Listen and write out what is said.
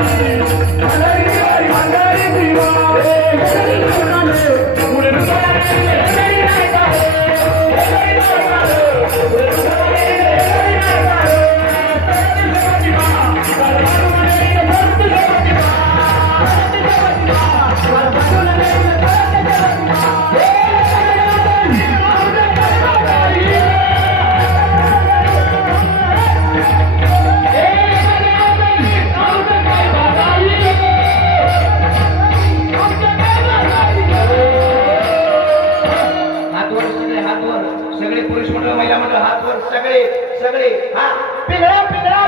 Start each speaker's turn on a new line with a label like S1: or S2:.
S1: Thank you. सगळे पुरुष मंडळ महिला मंडळ हात वर सगळे सगळे हा पिंगळा पिंगळा